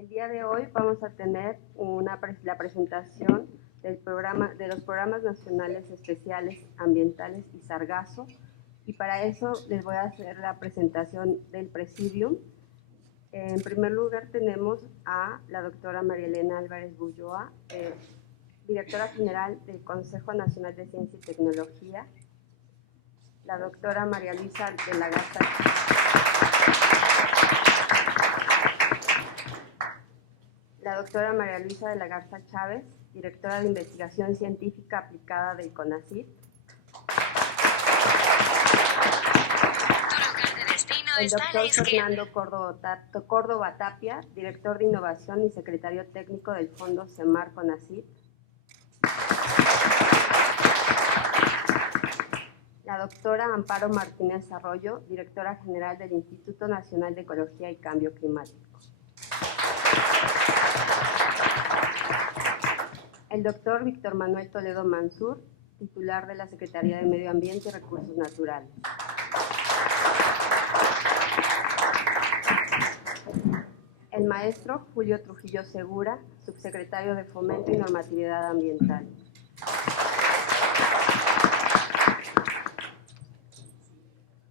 El día de hoy vamos a tener la presentación de los programas nacionales especiales ambientales y Sargazo, y para eso les voy a hacer la presentación del Presidium. En primer lugar tenemos a la doctora María Elena Álvarez Bulloa, directora general del Consejo Nacional de Ciencia y Tecnología, la doctora María Luisa de la Garza Chávez, directora de Investigación Científica Aplicada del CONACYT. El doctor Fernando Córdoba Tapia, director de Innovación y secretario técnico del Fondo CEMAR CONACYT. La doctora Amparo Martínez Arroyo, directora general del Instituto Nacional de Ecología y Cambio Climático. El doctor Víctor Manuel Toledo Mansur, titular de la Secretaría de Medio Ambiente y Recursos Naturales. El maestro Julio Trujillo Segura, subsecretario de Fomento y Normatividad Ambiental.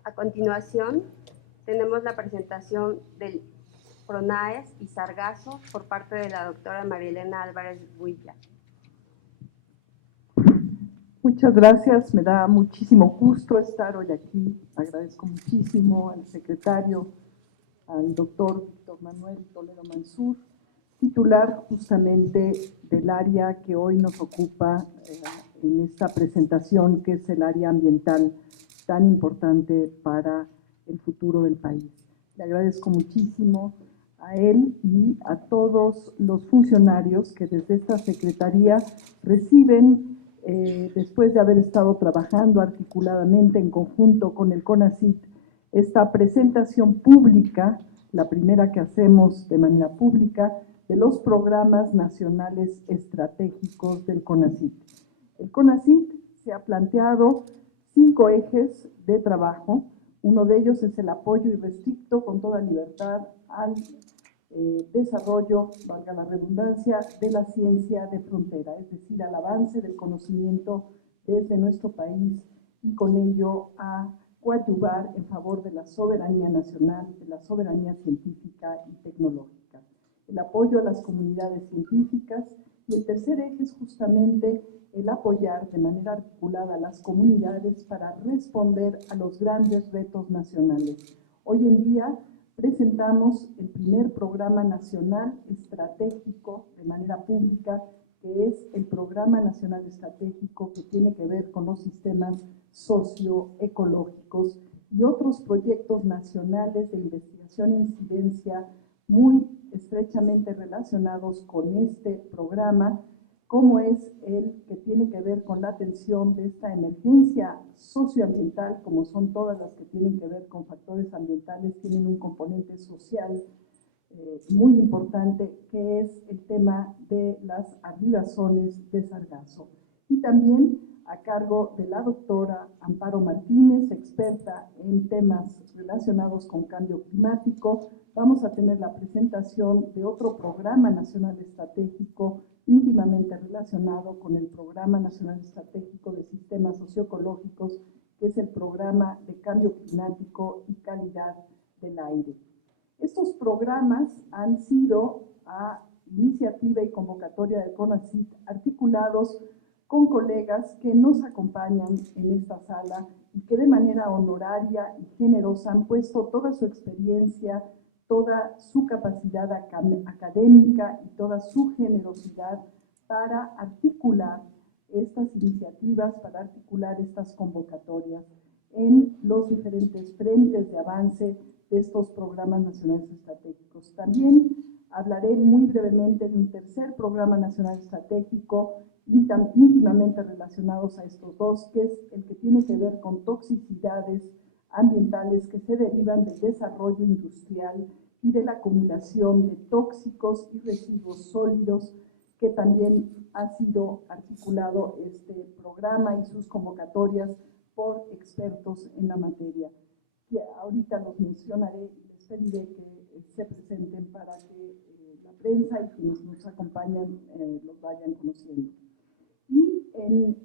A continuación, tenemos la presentación del PRONAES y Sargazo por parte de la doctora María Elena Álvarez Bulloa. Muchas gracias, me da muchísimo gusto estar hoy aquí. Agradezco muchísimo al secretario, al doctor Víctor Manuel Toledo Mansur, titular justamente del área que hoy nos ocupa en esta presentación, que es el área ambiental tan importante para el futuro del país. Le agradezco muchísimo a él y a todos los funcionarios que desde esta Secretaría reciben, después de haber estado trabajando articuladamente en conjunto con el CONACYT, esta presentación pública, la primera que hacemos de manera pública, de los programas nacionales estratégicos del CONACYT. El CONACYT se ha planteado 5 ejes de trabajo. Uno de ellos es el apoyo irrestricto con toda libertad al desarrollo, valga la redundancia, de la ciencia de frontera, es decir, al avance del conocimiento desde nuestro país y con ello a coadyuvar en favor de la soberanía nacional, de la soberanía científica y tecnológica. El apoyo a las comunidades científicas, y el tercer eje es justamente el apoyar de manera articulada a las comunidades para responder a los grandes retos nacionales. Hoy en día presentamos el primer programa nacional estratégico de manera pública, que es el Programa Nacional Estratégico que tiene que ver con los sistemas socioecológicos y otros proyectos nacionales de investigación e incidencia muy estrechamente relacionados con este programa, como es el que tiene que ver con la atención de esta emergencia socioambiental, como son todas las que tienen que ver con factores ambientales, tienen un componente social muy importante, que es el tema de las arribazones de Sargazo. Y también a cargo de la doctora Amparo Martínez, experta en temas relacionados con cambio climático, vamos a tener la presentación de otro programa nacional estratégico íntimamente relacionado con el Programa Nacional Estratégico de Sistemas Socioecológicos, que es el Programa de Cambio Climático y Calidad del Aire. Estos programas han sido, a iniciativa y convocatoria del CONACYT, articulados con colegas que nos acompañan en esta sala y que de manera honoraria y generosa han puesto toda su experiencia, toda su capacidad académica y toda su generosidad para articular estas iniciativas, para articular estas convocatorias en los diferentes frentes de avance de estos programas nacionales estratégicos. También hablaré muy brevemente de un tercer programa nacional estratégico íntimamente relacionados a estos dos, que es el que tiene que ver con toxicidades ambientales que se derivan del desarrollo industrial y de la acumulación de tóxicos y residuos sólidos, que también ha sido articulado este programa y sus convocatorias por expertos en la materia. Y ahorita los mencionaré y les pediré que se presenten para que la prensa y quienes nos acompañan los vayan conociendo. Y en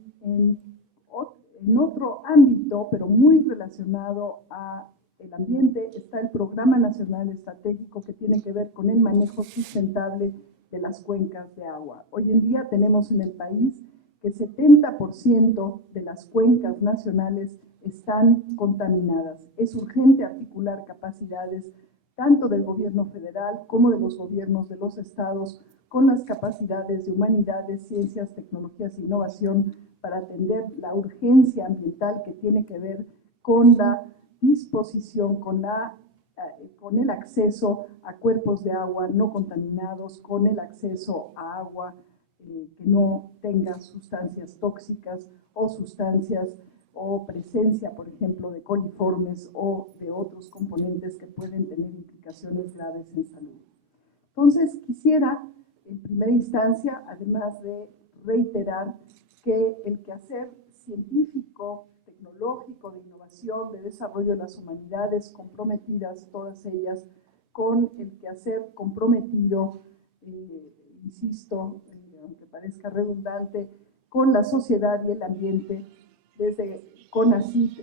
otro ámbito, pero muy relacionado a el ambiente, está el Programa Nacional Estratégico que tiene que ver con el manejo sustentable de las cuencas de agua. Hoy en día tenemos en el país que 70% de las cuencas nacionales están contaminadas. Es urgente articular capacidades tanto del gobierno federal como de los gobiernos de los estados con las capacidades de humanidades, ciencias, tecnologías e innovación para atender la urgencia ambiental que tiene que ver con la disposición, con el acceso a cuerpos de agua no contaminados, con el acceso a agua que no tenga sustancias tóxicas o sustancias o presencia, por ejemplo, de coliformes o de otros componentes que pueden tener implicaciones graves en salud. Entonces, quisiera, en primera instancia, además de reiterar que el quehacer científico, tecnológico, de innovación, de desarrollo de las humanidades, comprometidas todas ellas, con el quehacer comprometido, insisto, aunque parezca redundante, con la sociedad y el ambiente, desde CONACYT,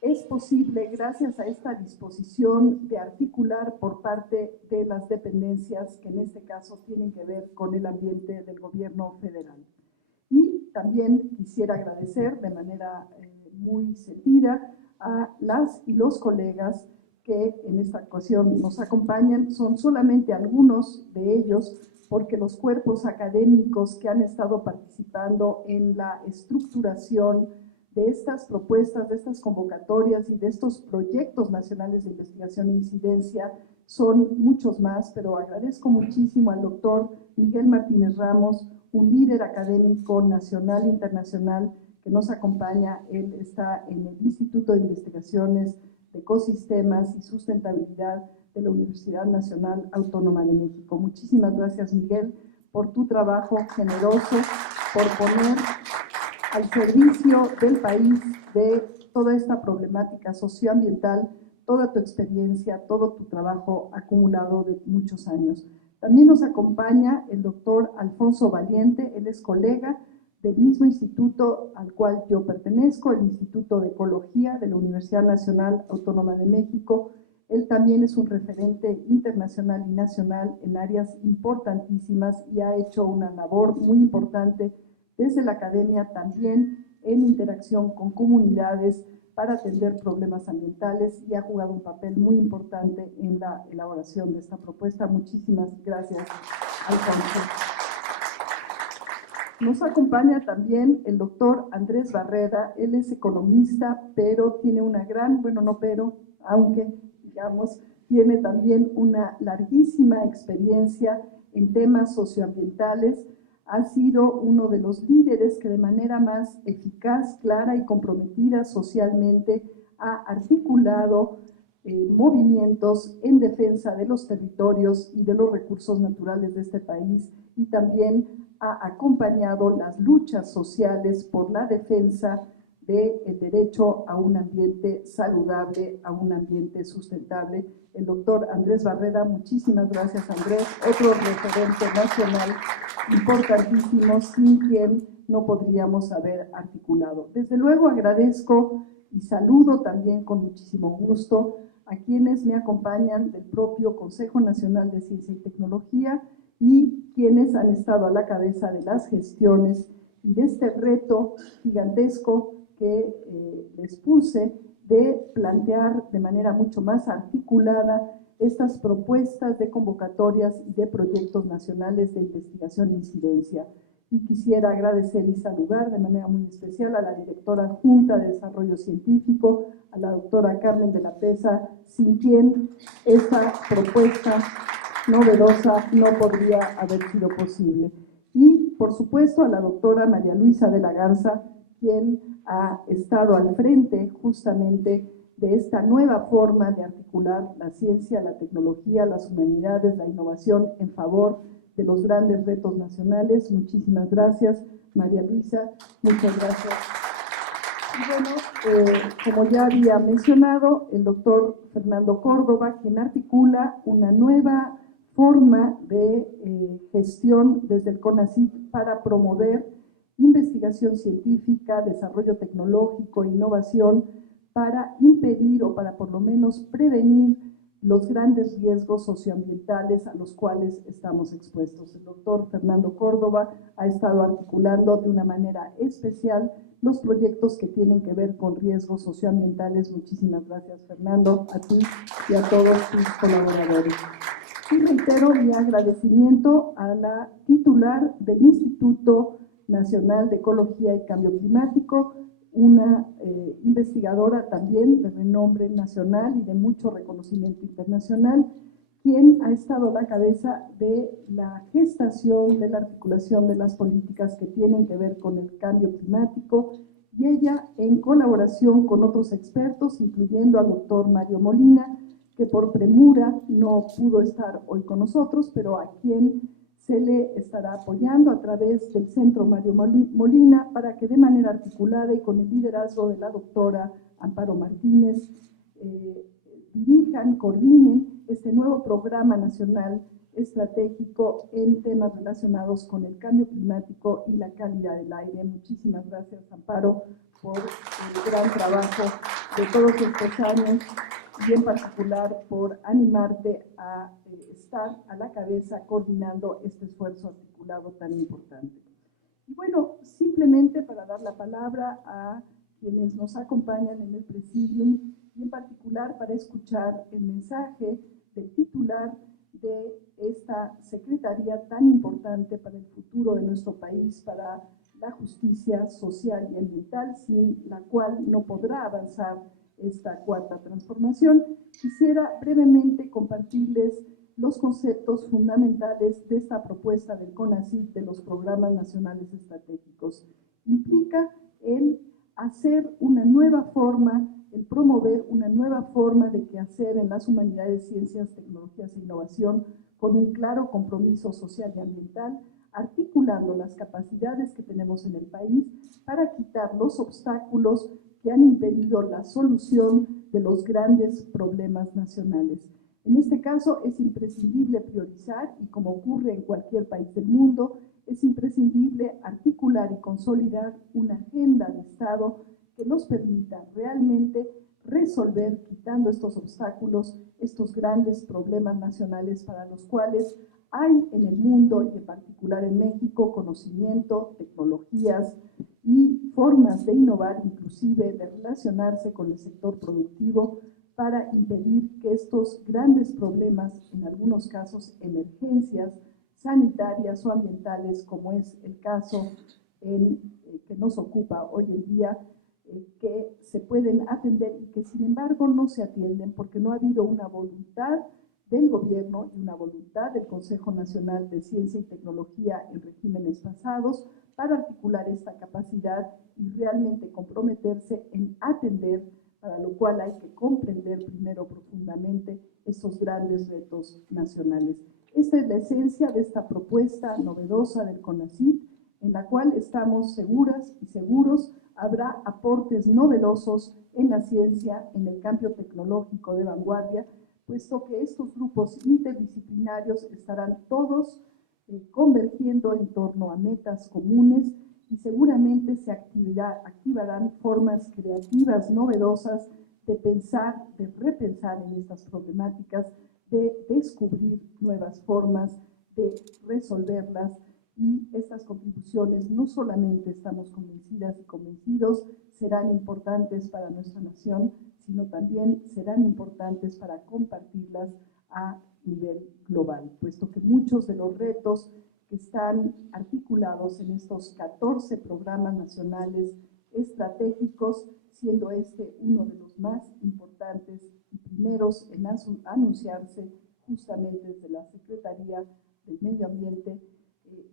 es posible gracias a esta disposición de articular por parte de las dependencias que en este caso tienen que ver con el ambiente del gobierno federal. Y también quisiera agradecer de manera muy sentida a las y los colegas que en esta ocasión nos acompañan. Son solamente algunos de ellos, porque los cuerpos académicos que han estado participando en la estructuración de estas propuestas, de estas convocatorias y de estos proyectos nacionales de investigación e incidencia son muchos más, pero agradezco muchísimo al doctor Miguel Martínez Ramos, un líder académico nacional e internacional que nos acompaña. Él está en el Instituto de Investigaciones de Ecosistemas y Sustentabilidad de la Universidad Nacional Autónoma de México. Muchísimas gracias, Miguel, por tu trabajo generoso, por poner al servicio del país de toda esta problemática socioambiental, toda tu experiencia, todo tu trabajo acumulado de muchos años. También nos acompaña el doctor Alfonso Valiente. Él es colega del mismo instituto al cual yo pertenezco, el Instituto de Ecología de la Universidad Nacional Autónoma de México. Él también es un referente internacional y nacional en áreas importantísimas y ha hecho una labor muy importante desde la academia, también en interacción con comunidades para atender problemas ambientales, y ha jugado un papel muy importante en la elaboración de esta propuesta. Muchísimas gracias, Alfonso. Nos acompaña también el doctor Andrés Barreda. Él es economista, pero tiene una gran, bueno, no pero, aunque, digamos, tiene también una larguísima experiencia en temas socioambientales. Ha sido uno de los líderes que de manera más eficaz, clara y comprometida socialmente ha articulado movimientos en defensa de los territorios y de los recursos naturales de este país, y también ha acompañado las luchas sociales por la defensa del derecho a un ambiente saludable, a un ambiente sustentable. El doctor Andrés Barreda, muchísimas gracias, Andrés, otro referente nacional importantísimo, sin quien no podríamos haber articulado. Desde luego agradezco y saludo también con muchísimo gusto a quienes me acompañan del propio Consejo Nacional de Ciencia y Tecnología y quienes han estado a la cabeza de las gestiones y de este reto gigantesco que les puse de plantear de manera mucho más articulada estas propuestas de convocatorias y de proyectos nacionales de investigación e incidencia. Y quisiera agradecer y saludar de manera muy especial a la directora adjunta de Desarrollo Científico, a la doctora Carmen de la Pesa, sin quien esta propuesta novedosa no podría haber sido posible. Y, por supuesto, a la doctora María Luisa de la Garza, quien ha estado al frente justamente de esta nueva forma de articular la ciencia, la tecnología, las humanidades, la innovación en favor de los grandes retos nacionales. Muchísimas gracias, María Luisa, muchas gracias. Y bueno, como ya había mencionado, el doctor Fernando Córdoba, quien articula una nueva forma de gestión desde el CONACYT para promover investigación científica, desarrollo tecnológico, innovación, para impedir o para por lo menos prevenir los grandes riesgos socioambientales a los cuales estamos expuestos. El doctor Fernando Córdoba ha estado articulando de una manera especial los proyectos que tienen que ver con riesgos socioambientales. Muchísimas gracias, Fernando, a ti y a todos tus colaboradores. Y reitero mi agradecimiento a la titular del Instituto Nacional de Ecología y Cambio Climático, una investigadora también de renombre nacional y de mucho reconocimiento internacional, quien ha estado a la cabeza de la gestación, de la articulación de las políticas que tienen que ver con el cambio climático, y ella, en colaboración con otros expertos, incluyendo al doctor Mario Molina, que por premura no pudo estar hoy con nosotros, pero a quien se le estará apoyando a través del Centro Mario Molina para que de manera articulada y con el liderazgo de la doctora Amparo Martínez dirijan, coordinen este nuevo programa nacional estratégico en temas relacionados con el cambio climático y la calidad del aire. Muchísimas gracias, Amparo, por el gran trabajo de todos estos años y en particular por animarte a estar a la cabeza coordinando este esfuerzo articulado tan importante. Y bueno, simplemente para dar la palabra a quienes nos acompañan en el Presidium y en particular para escuchar el mensaje del titular de esta secretaría tan importante para el futuro de nuestro país, para la justicia social y ambiental, sin la cual no podrá avanzar esta cuarta transformación. Quisiera brevemente compartirles los conceptos fundamentales de esta propuesta del CONACYT de los programas nacionales estratégicos. Implica el hacer una nueva forma, el promover una nueva forma de quehacer en las humanidades, ciencias, tecnologías e innovación, con un claro compromiso social y ambiental, articulando las capacidades que tenemos en el país para quitar los obstáculos que han impedido la solución de los grandes problemas nacionales. En este caso es imprescindible priorizar, y como ocurre en cualquier país del mundo, es imprescindible articular y consolidar una agenda de Estado que nos permita realmente resolver, quitando estos obstáculos, estos grandes problemas nacionales para los cuales hay en el mundo y en particular en México conocimiento, tecnologías y formas de innovar, inclusive de relacionarse con el sector productivo para impedir que estos grandes problemas, en algunos casos emergencias sanitarias o ambientales, como es el caso que nos ocupa hoy en día, que se pueden atender y que sin embargo no se atienden porque no ha habido una voluntad del gobierno y una voluntad del Consejo Nacional de Ciencia y Tecnología en regímenes pasados para articular esta capacidad y realmente comprometerse en atender, para lo cual hay que comprender primero profundamente estos grandes retos nacionales. Esta es la esencia de esta propuesta novedosa del CONACYT, en la cual estamos seguras y seguros habrá aportes novedosos en la ciencia, en el cambio tecnológico de vanguardia, puesto que estos grupos interdisciplinarios estarán todos convergiendo en torno a metas comunes y seguramente se activarán formas creativas, novedosas de pensar, de repensar en estas problemáticas, de descubrir nuevas formas de resolverlas. Y estas contribuciones no solamente estamos convencidas y convencidos serán importantes para nuestra nación, sino también serán importantes para compartirlas a nivel global, puesto que muchos de los retos que están articulados en estos 14 programas nacionales estratégicos, siendo este uno de los más importantes y primeros en anunciarse justamente desde la Secretaría del Medio Ambiente,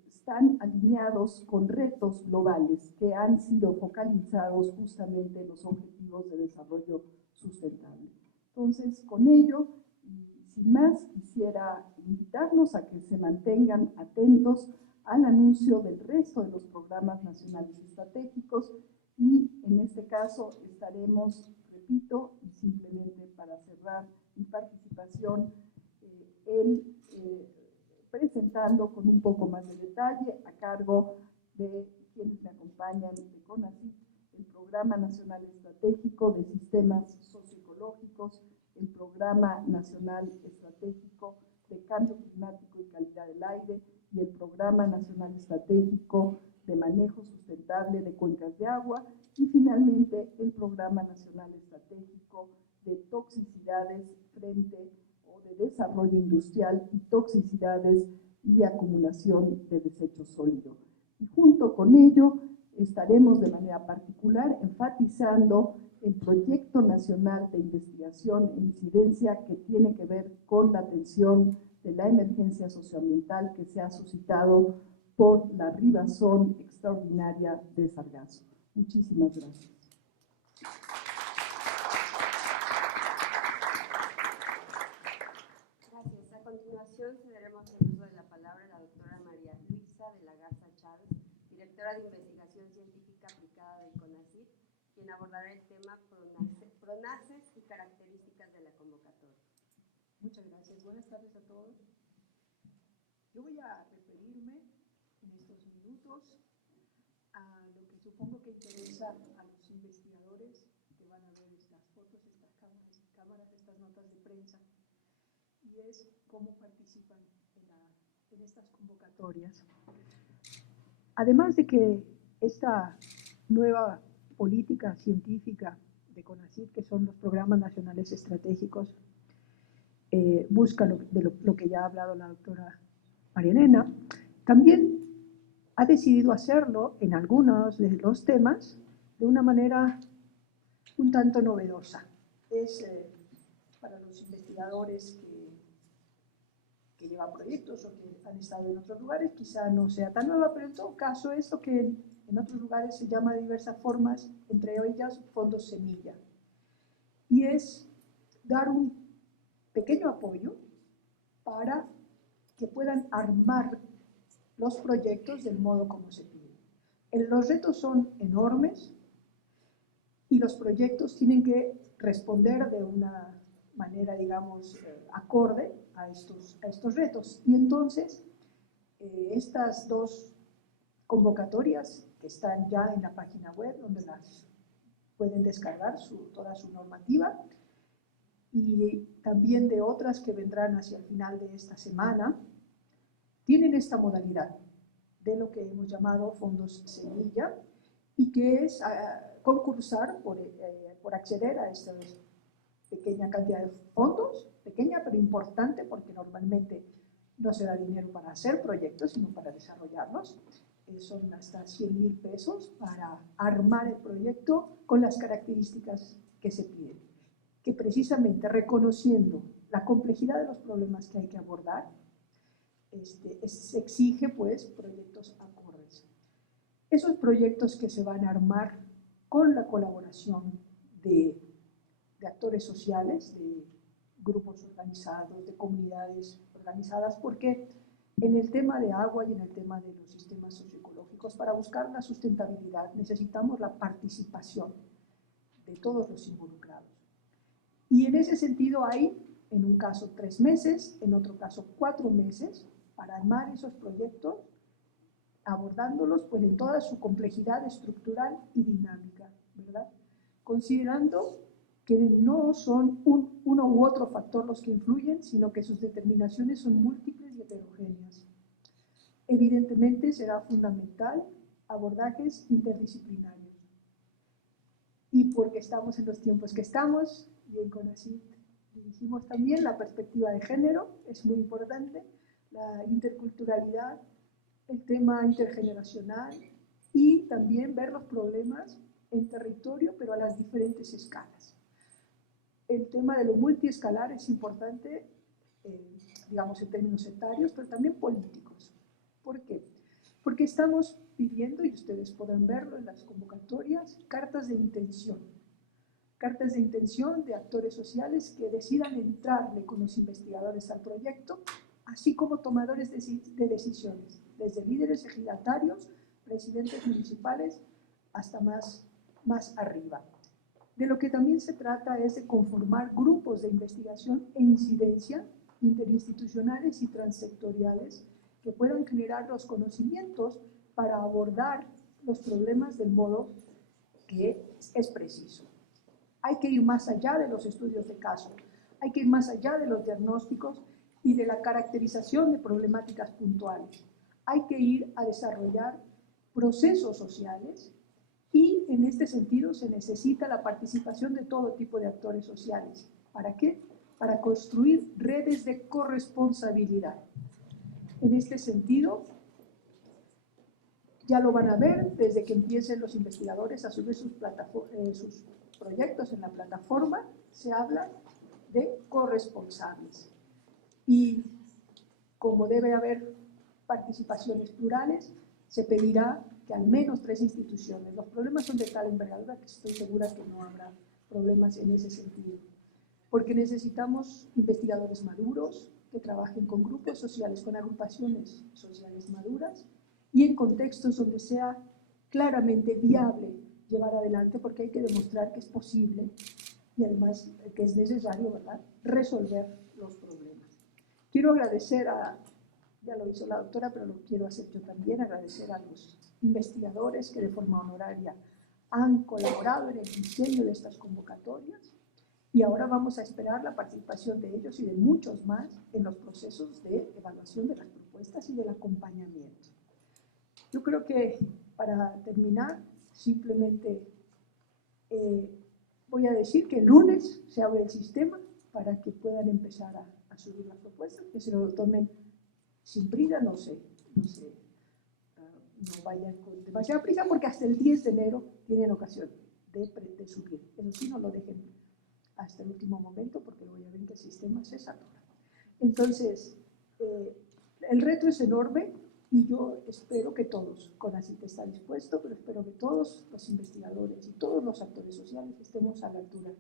están alineados con retos globales que han sido focalizados justamente en los Objetivos de Desarrollo Sustentable. Entonces, con ello, sin más, quisiera invitarlos a que se mantengan atentos al anuncio del resto de los programas nacionales estratégicos y en este caso estaremos, repito, y simplemente para cerrar mi participación, él presentando con un poco más de detalle a cargo de quienes me acompañan de CONACYT, el Programa Nacional Estratégico de Sistemas Socioecológicos, el Programa Nacional Estratégico de Cambio Climático y Calidad del Aire y el Programa Nacional Estratégico de Manejo Sustentable de Cuencas de Agua y finalmente el Programa Nacional Estratégico de Toxicidades frente o de Desarrollo Industrial y Toxicidades y Acumulación de Desechos Sólidos. Y junto con ello estaremos de manera particular enfatizando el Proyecto Nacional de Investigación e Incidencia que tiene que ver con la atención de la emergencia socioambiental que se ha suscitado por la rigazón extraordinaria de Sargazo. Muchísimas gracias. Gracias. A continuación cederemos el uso de la palabra a la doctora María Luisa de la Garza Chávez, directora de Investigación Científica Aplicada del CONACYT, quien abordará el tema PRONACES y características de la convocatoria. Muchas gracias. Buenas tardes a todos. Yo voy a referirme en estos minutos a lo que supongo que interesa a los investigadores que van a ver estas fotos, estas cámaras, estas notas de prensa, y es cómo participan en estas convocatorias. Además de que esta nueva política científica de CONACYT, que son los programas nacionales estratégicos, busca lo que ya ha hablado la doctora María Elena, también ha decidido hacerlo en algunos de los temas de una manera un tanto novedosa. Es para los investigadores que llevan proyectos o que han estado en otros lugares, quizá no sea tan nueva, pero en todo caso es lo que en otros lugares se llama de diversas formas, entre ellas fondos semilla. Y es dar un pequeño apoyo para que puedan armar los proyectos del modo como se pide. Los retos son enormes y los proyectos tienen que responder de una manera, digamos, acorde a estos retos. Y entonces, estas dos convocatorias que están ya en la página web, donde las pueden descargar toda su normativa, y también de otras que vendrán hacia el final de esta semana, tienen esta modalidad de lo que hemos llamado fondos semilla, y que es concursar por acceder a esta pequeña cantidad de fondos, pequeña pero importante, porque normalmente no se da dinero para hacer proyectos, sino para desarrollarlos. Son hasta 100,000 pesos para armar el proyecto con las características que se piden, que precisamente reconociendo la complejidad de los problemas que hay que abordar, se exige pues proyectos acordes. Esos proyectos que se van a armar con la colaboración de actores sociales, de grupos organizados, de comunidades organizadas, porque en el tema de agua y en el tema de los sistemas socioecológicos, para buscar la sustentabilidad necesitamos la participación de todos los involucrados. Y en ese sentido hay, en un caso 3 meses, en otro caso 4 meses, para armar esos proyectos, abordándolos pues en toda su complejidad estructural y dinámica, ¿verdad? Considerando que no son uno u otro factor los que influyen, sino que sus determinaciones son múltiples y heterogéneas. Evidentemente será fundamental abordajes interdisciplinarios. Y porque estamos en los tiempos que estamos, y en CONACYT dirigimos también la perspectiva de género, es muy importante, la interculturalidad, el tema intergeneracional y también ver los problemas en territorio, pero a las diferentes escalas. El tema de lo multiescalar es importante, digamos, en términos etarios, pero también políticos. ¿Por qué? Porque estamos pidiendo, y ustedes podrán verlo en las convocatorias, cartas de intención de actores sociales que decidan entrarle con los investigadores al proyecto, así como tomadores de decisiones, desde líderes ejidatarios, presidentes municipales, hasta más arriba. De lo que también se trata es de conformar grupos de investigación e incidencia interinstitucionales y transsectoriales que puedan generar los conocimientos para abordar los problemas del modo que es preciso. Hay que ir más allá de los estudios de caso, hay que ir más allá de los diagnósticos y de la caracterización de problemáticas puntuales. Hay que ir a desarrollar procesos sociales y en este sentido se necesita la participación de todo tipo de actores sociales. ¿Para qué? Para construir redes de corresponsabilidad. En este sentido, ya lo van a ver desde que empiecen los investigadores a subir sus proyectos en la plataforma, se habla de corresponsables. Y como debe haber participaciones plurales, se pedirá que al menos 3 instituciones. Los problemas son de tal envergadura que estoy segura que no habrá problemas en ese sentido. Porque necesitamos investigadores maduros que trabajen con grupos sociales, con agrupaciones sociales maduras y en contextos donde sea claramente viable llevar adelante, porque hay que demostrar que es posible y además que es necesario, ¿verdad?, resolver los problemas. Quiero agradecer ya lo hizo la doctora, pero lo quiero hacer yo también, agradecer a los investigadores que de forma honoraria han colaborado en el diseño de estas convocatorias y ahora vamos a esperar la participación de ellos y de muchos más en los procesos de evaluación de las propuestas y del acompañamiento. Yo creo que para terminar, simplemente voy a decir que el lunes se abre el sistema para que puedan empezar a subir las propuestas, que se lo tomen sin prisa, no vayan con demasiada prisa, porque hasta el 10 de enero tienen ocasión de subir. Eso sí, no lo dejen hasta el último momento, porque luego ya ven que el sistema se satura. Entonces, el reto es enorme y yo espero que todos, CONACYT está dispuesto, pero espero que todos los investigadores y todos los actores sociales estemos a la altura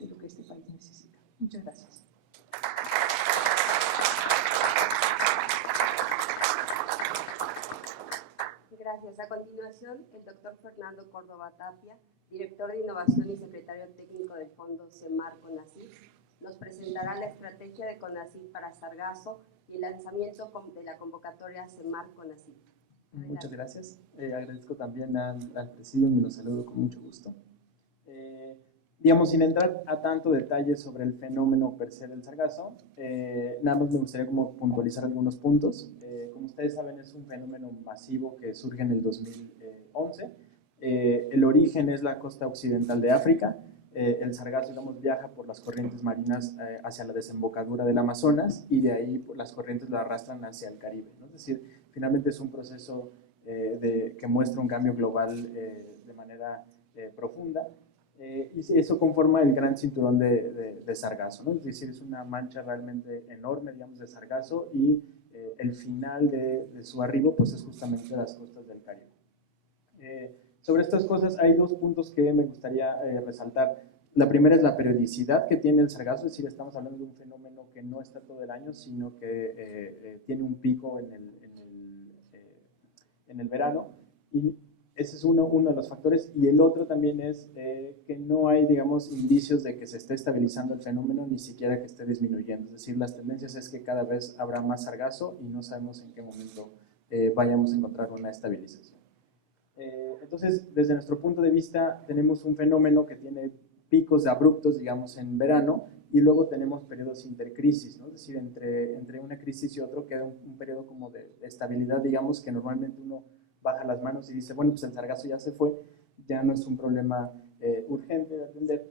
de lo que este país necesita. Muchas gracias. Gracias. A continuación, el doctor Fernando Córdoba Tapia, director de Innovación y secretario técnico del Fondo CEMAR-CONACYT, nos presentará la estrategia de CONACYT para Sargazo y el lanzamiento de la convocatoria CEMAR-CONACYT. Muchas gracias. Agradezco también al presidium y los saludo con mucho gusto. Digamos, sin entrar a tanto detalle sobre el fenómeno per se del sargazo, nada más me gustaría como puntualizar algunos puntos. Como ustedes saben, es un fenómeno masivo que surge en el 2011. El origen es la costa occidental de África. El sargazo, digamos, viaja por las corrientes marinas hacia la desembocadura del Amazonas y de ahí las corrientes lo arrastran hacia el Caribe, ¿no? Es decir, finalmente es un proceso que muestra un cambio global de manera profunda. Y eso conforma el gran cinturón de sargazo, ¿no? Es decir, es una mancha realmente enorme, digamos, de sargazo y el final de su arribo pues es justamente las costas del Caribe. Sobre estas cosas hay 2 puntos que me gustaría resaltar. La primera es la periodicidad que tiene el sargazo, es decir, estamos hablando de un fenómeno que no está todo el año, sino que tiene un pico en el verano, y ese es uno de los factores, y el otro también es que no hay, digamos, indicios de que se esté estabilizando el fenómeno, ni siquiera que esté disminuyendo. Es decir, las tendencias es que cada vez habrá más sargazo y no sabemos en qué momento vayamos a encontrar una estabilización. Entonces, desde nuestro punto de vista, tenemos un fenómeno que tiene picos abruptos, digamos, en verano, y luego tenemos periodos intercrisis, ¿no? Es decir, entre una crisis y otro queda un periodo como de estabilidad, digamos, que normalmente uno baja las manos y dice, bueno, pues el sargazo ya se fue, ya no es un problema urgente de atender.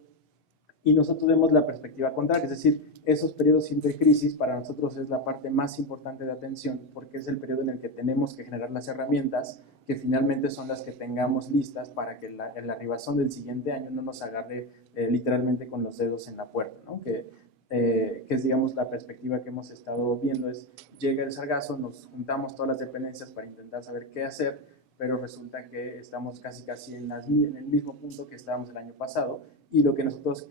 Y nosotros vemos la perspectiva contraria, es decir, esos periodos intercrisis para nosotros es la parte más importante de atención, porque es el periodo en el que tenemos que generar las herramientas que finalmente son las que tengamos listas para que la arribazón del siguiente año no nos agarre literalmente con los dedos en la puerta, ¿no? Que es, digamos, la perspectiva que hemos estado viendo, es llega el sargazo, nos juntamos todas las dependencias para intentar saber qué hacer, pero resulta que estamos casi en el mismo punto que estábamos el año pasado, y lo que nosotros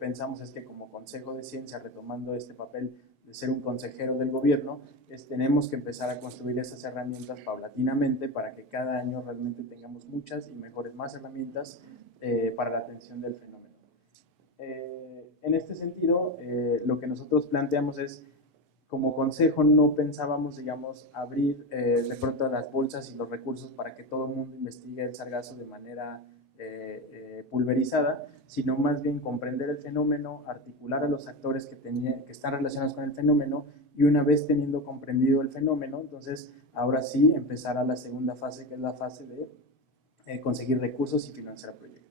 pensamos es que como Consejo de Ciencia, retomando este papel de ser un consejero del gobierno, tenemos que empezar a construir esas herramientas paulatinamente para que cada año realmente tengamos muchas y mejores más herramientas para la atención del fenómeno. En este sentido, lo que nosotros planteamos es como consejo no pensábamos, digamos, abrir de pronto las bolsas y los recursos para que todo el mundo investigue el sargazo de manera pulverizada, sino más bien comprender el fenómeno, articular a los actores que están relacionados con el fenómeno, y una vez teniendo comprendido el fenómeno, entonces ahora sí empezará la segunda fase, que es la fase de conseguir recursos y financiar proyectos.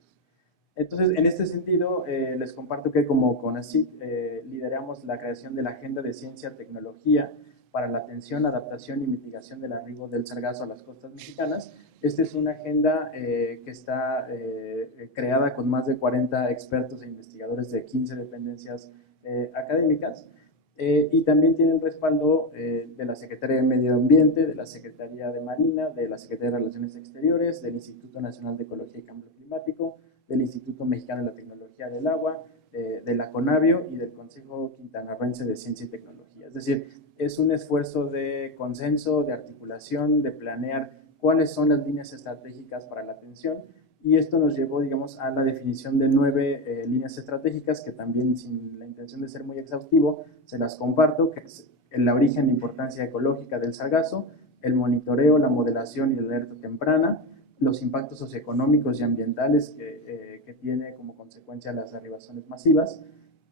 Entonces, en este sentido, les comparto que como CONACYT lideramos la creación de la Agenda de Ciencia y Tecnología para la atención, adaptación y mitigación del arribo del sargazo a las costas mexicanas. Esta es una agenda que está creada con más de 40 expertos e investigadores de 15 dependencias académicas, y también tiene el respaldo de la Secretaría de Medio Ambiente, de la Secretaría de Marina, de la Secretaría de Relaciones Exteriores, del Instituto Nacional de Ecología y Cambio Climático, del Instituto Mexicano de la Tecnología del Agua, de la CONABIO y del Consejo Quintanarroense de Ciencia y Tecnología. Es decir, es un esfuerzo de consenso, de articulación, de planear cuáles son las líneas estratégicas para la atención, y esto nos llevó, digamos, a la definición de 9 líneas estratégicas que también, sin la intención de ser muy exhaustivo, se las comparto, que es el origen e importancia ecológica del sargazo, el monitoreo, la modelación y la alerta temprana, los impactos socioeconómicos y ambientales que tiene como consecuencia las arribaciones masivas,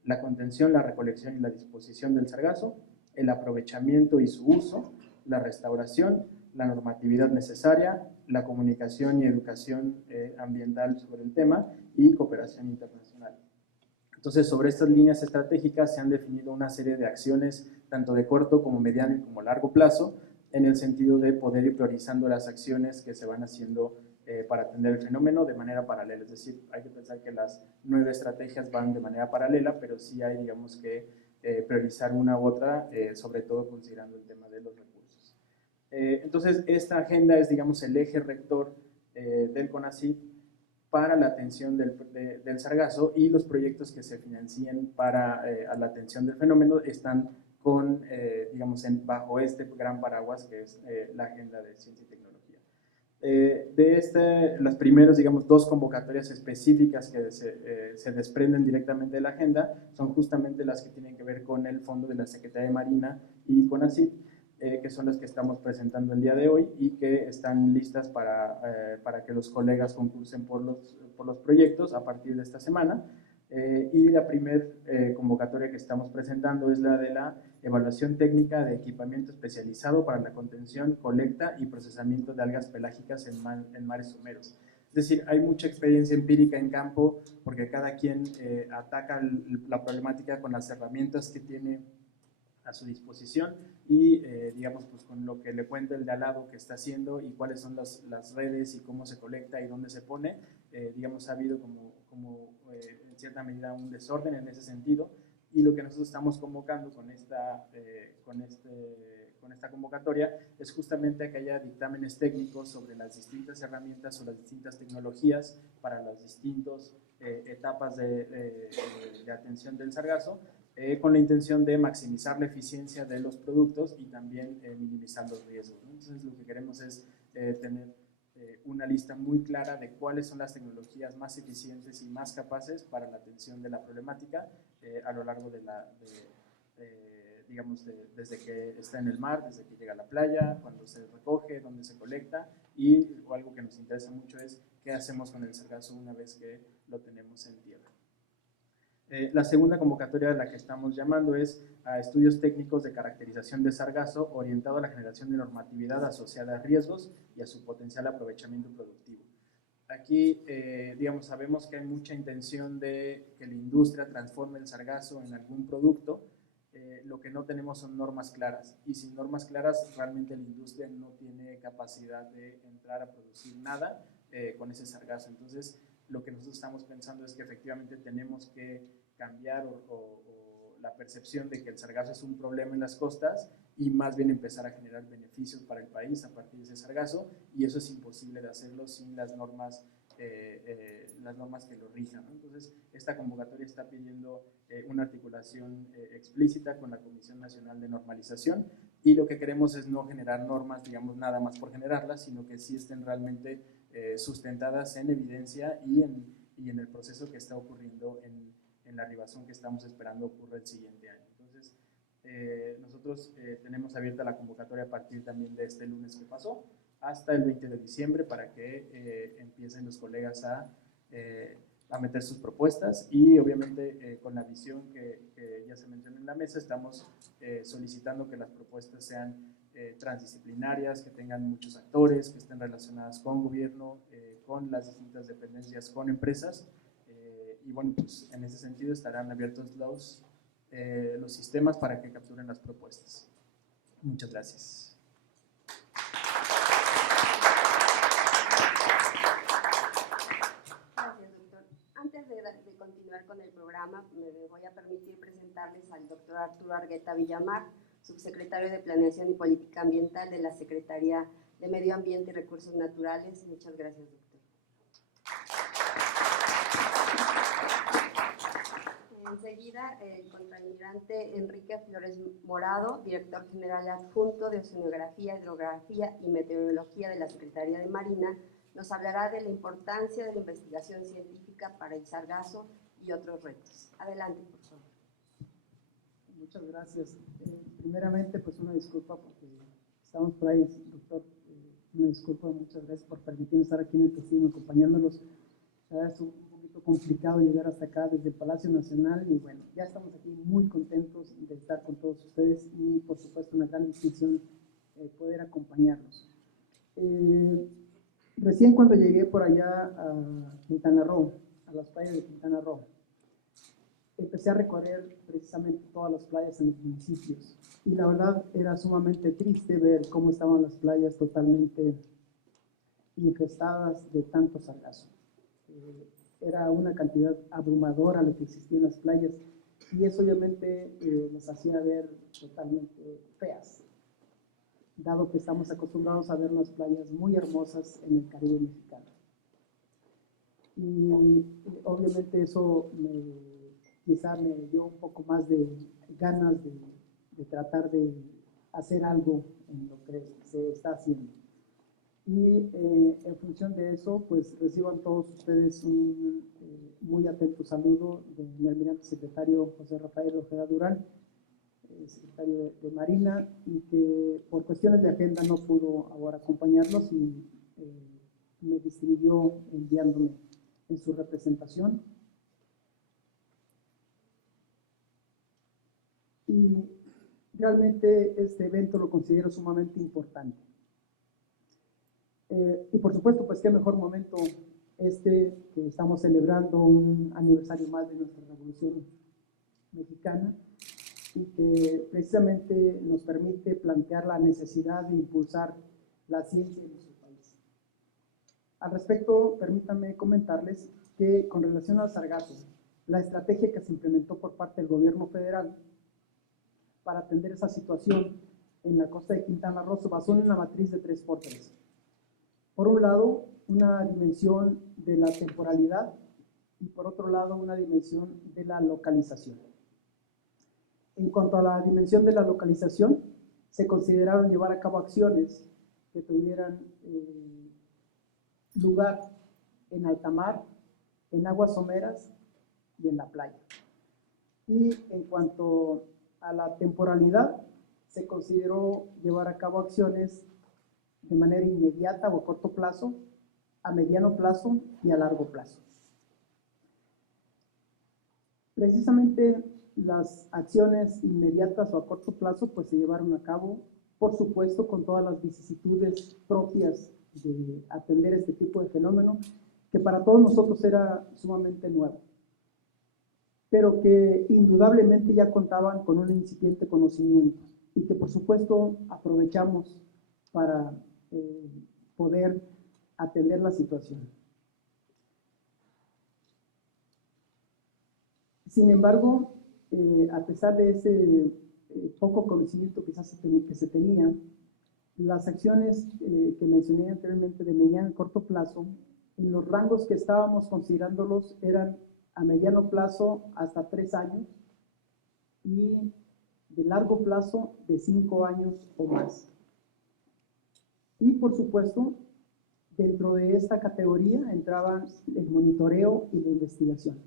la contención, la recolección y la disposición del sargazo, el aprovechamiento y su uso, la restauración, la normatividad necesaria, la comunicación y educación ambiental sobre el tema y cooperación internacional. Entonces, sobre estas líneas estratégicas se han definido una serie de acciones, tanto de corto como mediano y como largo plazo, en el sentido de poder ir priorizando las acciones que se van haciendo para atender el fenómeno de manera paralela. Es decir, hay que pensar que las 9 estrategias van de manera paralela, pero sí hay, digamos, que priorizar una u otra, sobre todo considerando el tema de los recursos. Entonces, esta agenda es, digamos, el eje rector del CONACYT para la atención del sargazo, y los proyectos que se financien para a la atención del fenómeno están con, digamos, bajo este gran paraguas que es la Agenda de Ciencia y Tecnología. Las primeras, digamos, 2 convocatorias específicas que se desprenden directamente de la agenda son justamente las que tienen que ver con el fondo de la Secretaría de Marina y CONACYT, que son las que estamos presentando el día de hoy y que están listas para que los colegas concursen por los proyectos a partir de esta semana. Y la primera convocatoria que estamos presentando es la de la evaluación técnica de equipamiento especializado para la contención, colecta y procesamiento de algas pelágicas en mares someros. Es decir, hay mucha experiencia empírica en campo, porque cada quien ataca la problemática con las herramientas que tiene a su disposición, y digamos, pues con lo que le cuenta el de al lado que está haciendo y cuáles son las redes y cómo se colecta y dónde se pone, digamos, ha habido como en cierta medida un desorden en ese sentido, y lo que nosotros estamos convocando con esta convocatoria es justamente que haya dictámenes técnicos sobre las distintas herramientas o las distintas tecnologías para las distintas etapas de atención del sargazo, con la intención de maximizar la eficiencia de los productos y también minimizar los riesgos, ¿no? Entonces, lo que queremos es tener una lista muy clara de cuáles son las tecnologías más eficientes y más capaces para la atención de la problemática a lo largo digamos, desde que está en el mar, desde que llega a la playa, cuando se recoge, dónde se colecta, y algo que nos interesa mucho es qué hacemos con el sargazo una vez que lo tenemos en tierra. La segunda convocatoria de la que estamos llamando es a estudios técnicos de caracterización de sargazo orientado a la generación de normatividad asociada a riesgos y a su potencial aprovechamiento productivo. Aquí, digamos, sabemos que hay mucha intención de que la industria transforme el sargazo en algún producto. Lo que no tenemos son normas claras, y sin normas claras realmente la industria no tiene capacidad de entrar a producir nada con ese sargazo. Entonces, lo que nosotros estamos pensando es que efectivamente tenemos que cambiar la percepción de que el sargazo es un problema en las costas, y más bien empezar a generar beneficios para el país a partir de ese sargazo, y eso es imposible de hacerlo sin las normas que lo rijan, ¿no? Entonces, esta convocatoria está pidiendo una articulación explícita con la Comisión Nacional de Normalización, y lo que queremos es no generar normas, digamos, nada más por generarlas, sino que sí estén realmente sustentadas en evidencia y en el proceso que está ocurriendo en la arribación que estamos esperando ocurra el siguiente año. Entonces, nosotros tenemos abierta la convocatoria a partir también de este lunes que pasó hasta el 20 de diciembre para que empiecen los colegas a meter sus propuestas y obviamente con la visión que ya se mencionó en la mesa estamos solicitando que las propuestas sean transdisciplinarias, que tengan muchos actores, que estén relacionadas con gobierno, con las distintas dependencias, con empresas y bueno, pues en ese sentido estarán abiertos los sistemas para que capturen las propuestas. Muchas gracias. Antes de continuar con el programa, me voy a permitir presentarles al doctor Arturo Argueta Villamar, subsecretario de Planeación y Política Ambiental de la Secretaría de Medio Ambiente y Recursos Naturales. Muchas gracias, doctor. Enseguida, el contraalmirante Enrique Flores Morado, director general adjunto de Oceanografía, Hidrografía y Meteorología de la Secretaría de Marina, nos hablará de la importancia de la investigación científica para el sargazo y otros retos. Adelante, por favor. Muchas gracias. Primeramente, pues una disculpa porque estamos por ahí, doctor. Una disculpa, muchas gracias por permitirnos estar aquí en el casino acompañándolos. Es un poquito complicado llegar hasta acá desde el Palacio Nacional y bueno, ya estamos aquí muy contentos de estar con todos ustedes y por supuesto una gran distinción poder acompañarlos. Recién cuando llegué por allá a Quintana Roo, a las playas de Quintana Roo, empecé a recorrer precisamente todas las playas en los municipios y la verdad era sumamente triste ver cómo estaban las playas totalmente infestadas de tanto sargazo. Era una cantidad abrumadora la que existía en las playas y eso obviamente nos hacía ver totalmente feas, dado que estamos acostumbrados a ver unas playas muy hermosas en el Caribe mexicano. Y obviamente eso quizá me dio un poco más de ganas de tratar de hacer algo en lo que se está haciendo. Y en función de eso, pues reciban todos ustedes un muy atento saludo de mi almirante secretario José Rafael Ojeda Durán, secretario de Marina, y que por cuestiones de agenda no pudo ahora acompañarnos y me distinguió enviándome en su representación. Y realmente este evento lo considero sumamente importante. Y por supuesto, pues qué mejor momento que estamos celebrando un aniversario más de nuestra Revolución Mexicana y que precisamente nos permite plantear la necesidad de impulsar la ciencia en nuestro país. Al respecto, permítanme comentarles que con relación al sargazo, la estrategia que se implementó por parte del gobierno federal para atender esa situación en la costa de Quintana Roo se basó en una matriz de 3x3. Por un lado, una dimensión de la temporalidad y por otro lado, una dimensión de la localización. En cuanto a la dimensión de la localización, se consideraron llevar a cabo acciones que tuvieran lugar en alta mar, en aguas someras y en la playa. Y en cuanto a la temporalidad, se consideró llevar a cabo acciones de manera inmediata o a corto plazo, a mediano plazo y a largo plazo. Precisamente las acciones inmediatas o a corto plazo pues se llevaron a cabo, por supuesto, con todas las vicisitudes propias de atender este tipo de fenómeno, que para todos nosotros era sumamente nuevo, pero que indudablemente ya contaban con un incipiente conocimiento y que por supuesto aprovechamos para poder atender la situación. Sin embargo, a pesar de ese poco conocimiento quizás que se tenía, las acciones que mencioné anteriormente de mediano y corto plazo, en los rangos que estábamos considerándolos eran a mediano plazo hasta 3 años y de largo plazo de 5 años o más. Y por supuesto, dentro de esta categoría entraban el monitoreo y la investigación,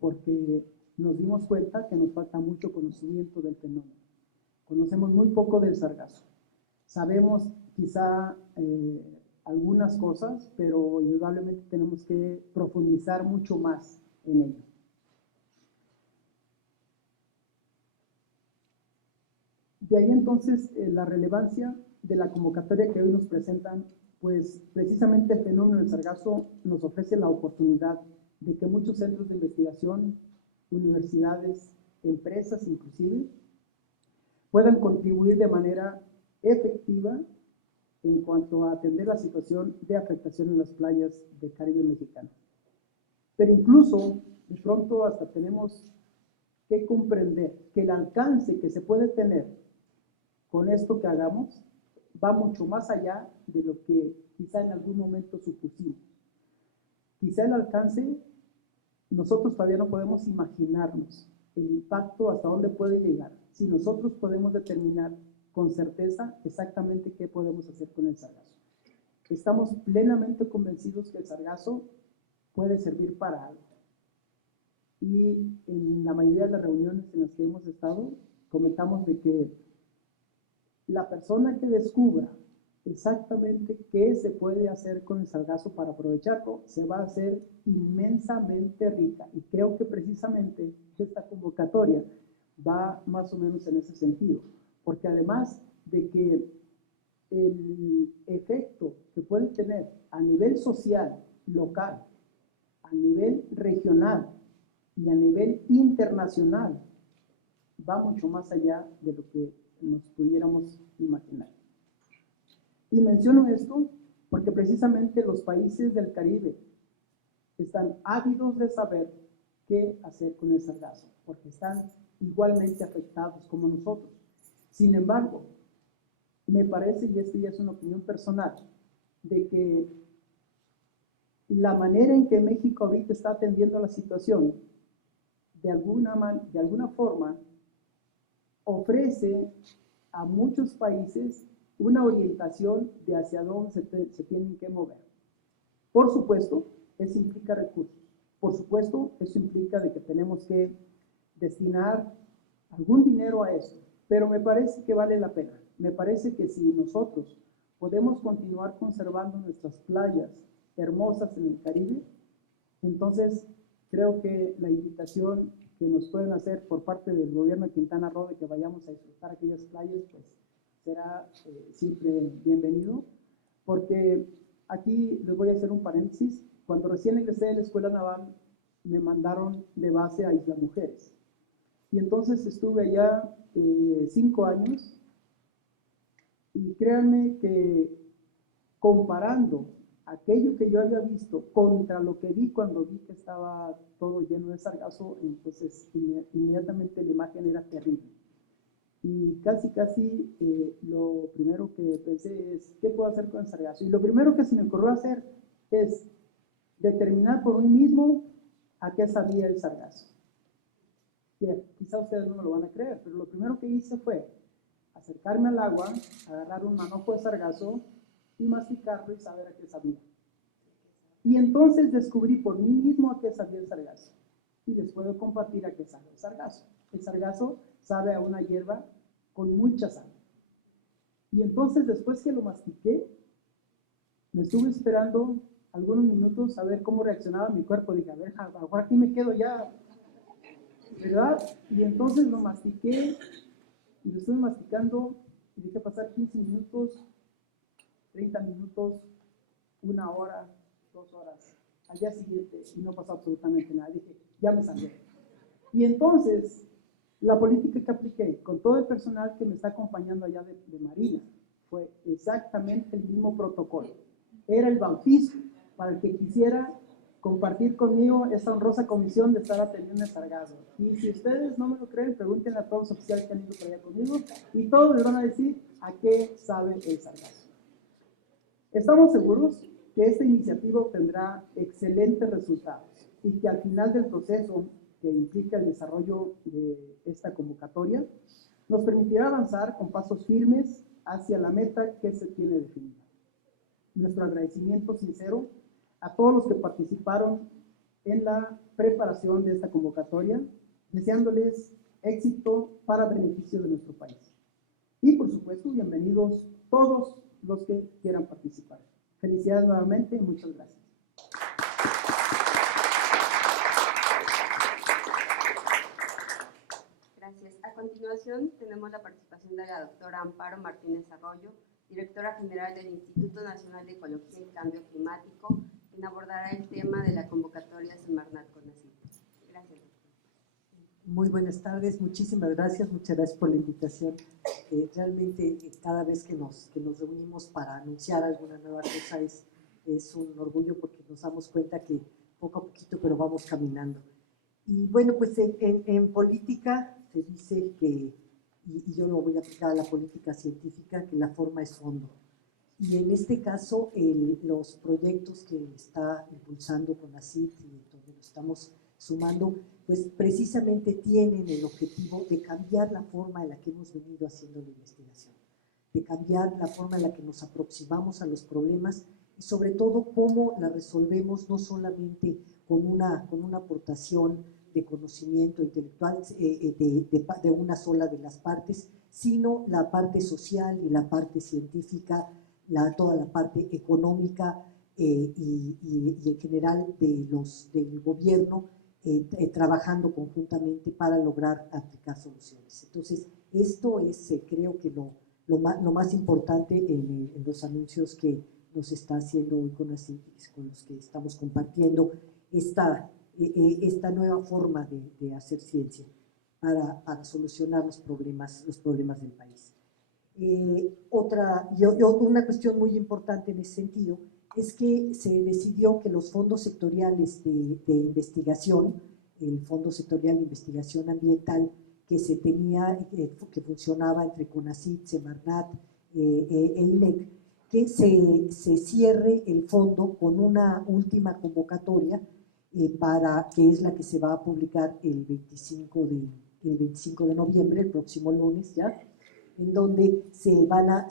porque nos dimos cuenta que nos falta mucho conocimiento del fenómeno. conocemos muy poco del sargazo. Sabemos quizá algunas cosas, pero indudablemente tenemos que profundizar mucho más en ello. De ahí entonces la relevancia de la convocatoria que hoy nos presentan, pues precisamente el fenómeno del sargazo nos ofrece la oportunidad de que muchos centros de investigación, universidades, empresas inclusive, puedan contribuir de manera efectiva en cuanto a atender la situación de afectación en las playas del Caribe mexicano. Pero incluso, de pronto hasta tenemos que comprender que el alcance que se puede tener con esto que hagamos va mucho más allá de lo que quizá en algún momento supusimos. Quizá el alcance, nosotros todavía no podemos imaginarnos el impacto hasta dónde puede llegar, si nosotros podemos determinar con certeza exactamente qué podemos hacer con el sargazo. Estamos plenamente convencidos que el sargazo puede servir para algo. Y en la mayoría de las reuniones en las que hemos estado, comentamos de que la persona que descubra exactamente qué se puede hacer con el sargazo para aprovecharlo, se va a hacer inmensamente rica. Y creo que precisamente esta convocatoria va más o menos en ese sentido. Porque además de que el efecto que puede tener a nivel social, local, a nivel regional y a nivel internacional, va mucho más allá de lo que nos pudiéramos imaginar. Y menciono esto porque precisamente los países del Caribe están ávidos de saber qué hacer con el sargazo, porque están igualmente afectados como nosotros. Sin embargo, me parece, y esto ya es una opinión personal, de que la manera en que México ahorita está atendiendo la situación, de alguna forma, ofrece a muchos países una orientación de hacia dónde se tienen que mover. Por supuesto, eso implica recursos. Por supuesto, eso implica de que tenemos que destinar algún dinero a eso. Pero me parece que vale la pena. Me parece que si nosotros podemos continuar conservando nuestras playas hermosas en el Caribe, entonces creo que la invitación que nos pueden hacer por parte del gobierno de Quintana Roo de que vayamos a disfrutar aquellas playas, pues será siempre bienvenido, porque aquí les voy a hacer un paréntesis. Cuando recién egresé de la Escuela Naval, me mandaron de base a Isla Mujeres. Y entonces estuve allá 5 años, y créanme que comparando aquello que yo había visto contra lo que vi cuando vi que estaba todo lleno de sargazo, entonces inmediatamente la imagen era terrible. Y casi lo primero que pensé es, ¿qué puedo hacer con el sargazo? Y lo primero que se me ocurrió hacer es determinar por mí mismo a qué sabía el sargazo. Bien, quizá ustedes no me lo van a creer, pero lo primero que hice fue acercarme al agua, agarrar un manojo de sargazo y masticarlo y saber a qué sabía. Y entonces descubrí por mí mismo a qué sabía el sargazo. Y les puedo compartir a qué sabe el sargazo. El sargazo sabe a una hierba con mucha sal. Y entonces después que lo mastiqué, me estuve esperando algunos minutos a ver cómo reaccionaba mi cuerpo. Dije, a ver, ahora aquí me quedo ya, ¿verdad? Y entonces lo mastiqué y lo estuve masticando y dejé pasar 15 minutos, 30 minutos, 1 hora, 2 horas. Al día siguiente y no pasó absolutamente nada. Dije, ya me salvé. Y entonces, la política que apliqué con todo el personal que me está acompañando allá de Marina fue exactamente el mismo protocolo. Era el bautismo para el que quisiera compartir conmigo esta honrosa comisión de estar atendiendo el sargazo. Y si ustedes no me lo creen, pregúntenle a todos los oficiales que han ido por allá conmigo y todos les van a decir a qué sabe el sargazo. Estamos seguros que esta iniciativa obtendrá excelentes resultados y que al final del proceso que implica el desarrollo de esta convocatoria nos permitirá avanzar con pasos firmes hacia la meta que se tiene definida. Nuestro agradecimiento sincero a todos los que participaron en la preparación de esta convocatoria, deseándoles éxito para beneficio de nuestro país. bienvenidos todos los que quieran participar. Felicidades nuevamente y muchas gracias. Gracias. A continuación tenemos la participación de la doctora Amparo Martínez Arroyo, directora general del Instituto Nacional de Ecología y Cambio Climático, quien abordará el tema de la convocatoria Semarnat CONACYT. Gracias, doctora. Muy buenas tardes, muchísimas gracias, muchas gracias por la invitación. Realmente cada vez que nos reunimos para anunciar alguna nueva cosa es un orgullo porque nos damos cuenta que poco a poquito pero vamos caminando. Y bueno, pues en política se dice que, y yo lo voy a aplicar a la política científica, que la forma es fondo. Y en este caso, los proyectos que está impulsando CONACYT y donde nos estamos sumando, pues precisamente tienen el objetivo de cambiar la forma en la que hemos venido haciendo la investigación, de cambiar la forma en la que nos aproximamos a los problemas y sobre todo cómo la resolvemos no solamente con una aportación de conocimiento intelectual de una sola de las partes, sino la parte social y la parte científica, toda la parte económica y en general del gobierno, trabajando conjuntamente para lograr aplicar soluciones. Entonces, esto es, creo que lo más importante en los anuncios que nos está haciendo hoy con los que estamos compartiendo esta nueva forma de hacer ciencia para solucionar los problemas del país. Una cuestión muy importante en ese sentido es que se decidió que los fondos sectoriales de investigación, el Fondo Sectorial de Investigación Ambiental que se tenía, que funcionaba entre CONACYT, Semarnat e INEC, que se cierre el fondo con una última convocatoria que es la que se va a publicar el 25 de noviembre, el próximo lunes ya, en donde se van a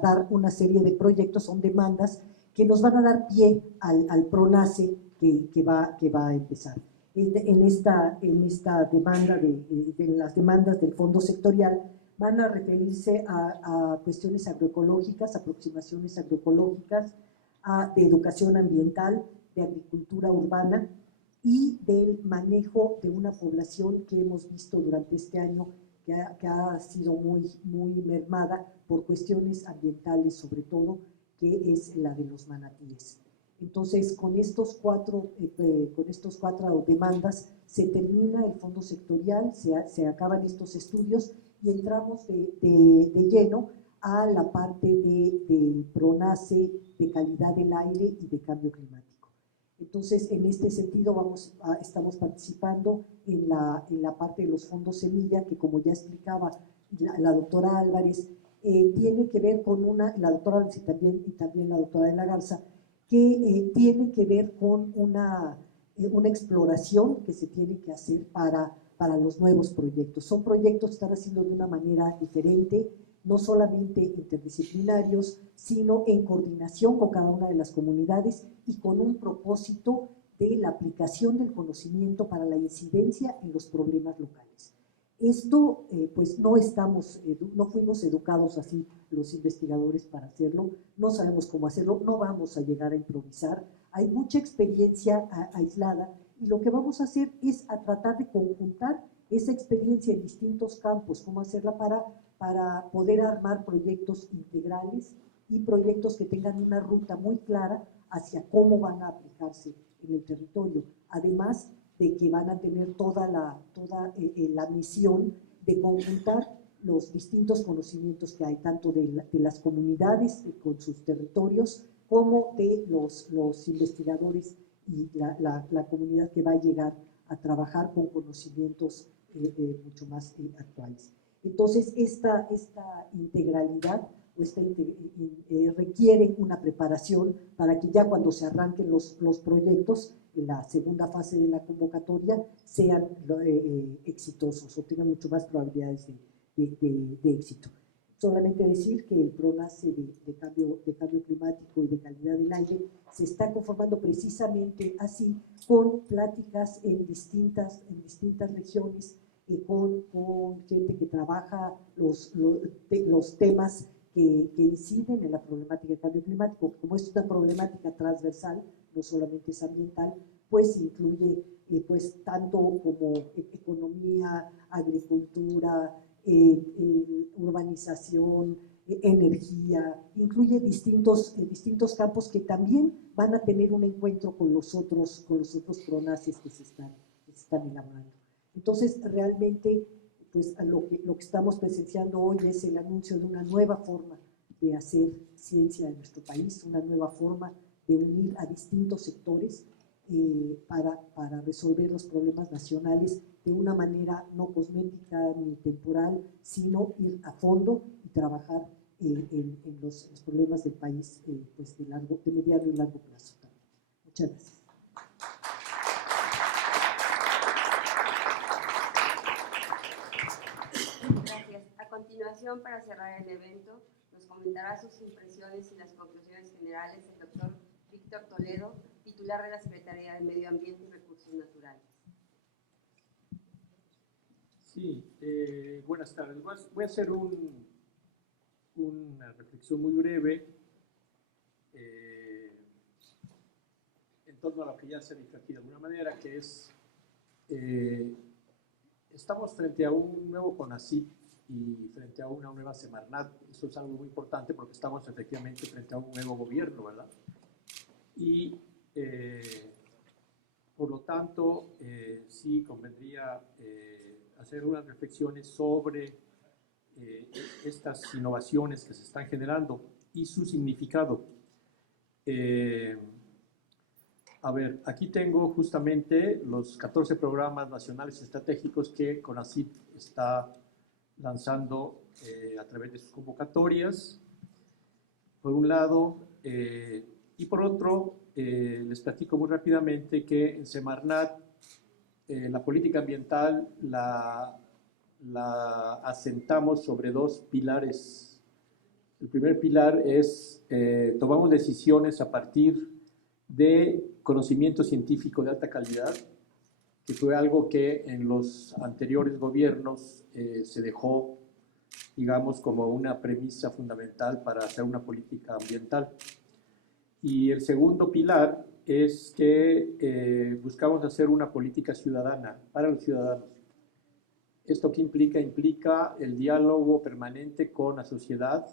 dar una serie de proyectos, son demandas que nos van a dar pie al PRONACE que va a empezar. En esta demanda, de las demandas del fondo sectorial, van a referirse a cuestiones agroecológicas, aproximaciones agroecológicas, de educación ambiental, de agricultura urbana y del manejo de una población que hemos visto durante este año que ha sido muy mermada por cuestiones ambientales, sobre todo, que es la de los manatíes. Entonces, con estos cuatro demandas se termina el fondo sectorial, se acaban estos estudios y entramos de lleno a la parte del PRONACE, de calidad del aire y de cambio climático. Entonces, en este sentido, estamos participando en la parte de los fondos semilla, que como ya explicaba la doctora Álvarez, tiene que ver con la doctora Álvarez y también la doctora de la Garza, que tiene que ver con una exploración que se tiene que hacer para los nuevos proyectos. Son proyectos que están haciendo de una manera diferente, no solamente interdisciplinarios, sino en coordinación con cada una de las comunidades y con un propósito de la aplicación del conocimiento para la incidencia en los problemas locales. Esto, pues no fuimos educados así los investigadores para hacerlo, no sabemos cómo hacerlo, no vamos a llegar a improvisar, hay mucha experiencia aislada y lo que vamos a hacer es a tratar de conjuntar esa experiencia en distintos campos, cómo hacerla para poder armar proyectos integrales y proyectos que tengan una ruta muy clara hacia cómo van a aplicarse en el territorio, además de que van a tener toda la misión de conjuntar los distintos conocimientos que hay, tanto de las comunidades con sus territorios, como de los investigadores y la comunidad que va a llegar a trabajar con conocimientos mucho más actuales. Entonces, esta integralidad requiere una preparación para que ya cuando se arranquen los proyectos, en la segunda fase de la convocatoria, sean exitosos o tengan mucho más probabilidades de éxito. Solamente decir que el PRONACE de cambio climático y de calidad del aire se está conformando precisamente así, con pláticas en distintas regiones, con gente que trabaja los temas que inciden en la problemática del cambio climático. Como es una problemática transversal, no solamente es ambiental, pues incluye pues tanto como economía, agricultura, urbanización, energía, incluye distintos campos que también van a tener un encuentro con los otros PRONACEs que se están elaborando. Entonces, realmente, pues lo que estamos presenciando hoy es el anuncio de una nueva forma de hacer ciencia en nuestro país, una nueva forma de unir a distintos sectores para resolver los problemas nacionales de una manera no cosmética ni temporal, sino ir a fondo y trabajar en los problemas del país pues de mediano y largo plazo también. Muchas gracias. Gracias. A continuación, para cerrar el evento, nos comentará sus impresiones y las conclusiones generales el doctor Víctor Toledo, titular de la Secretaría de Medio Ambiente y Recursos Naturales. Sí, buenas tardes. Voy a hacer una reflexión muy breve en torno a lo que ya se ha dicho aquí de alguna manera, que es, estamos frente a un nuevo CONACYT y frente a una nueva Semarnat. Eso es algo muy importante porque estamos efectivamente frente a un nuevo gobierno, ¿verdad? Y por lo tanto, sí convendría hacer unas reflexiones sobre estas innovaciones que se están generando y su significado. A ver, aquí tengo justamente los 14 programas nacionales estratégicos que CONACYT está lanzando a través de sus convocatorias, por un lado, y por otro, les platico muy rápidamente que en Semarnat la política ambiental la asentamos sobre dos pilares. El primer pilar es, tomamos decisiones a partir de conocimiento científico de alta calidad, que fue algo que en los anteriores gobiernos se dejó, digamos, como una premisa fundamental para hacer una política ambiental. Y el segundo pilar es que buscamos hacer una política ciudadana para los ciudadanos. ¿Esto qué implica? Implica el diálogo permanente con la sociedad,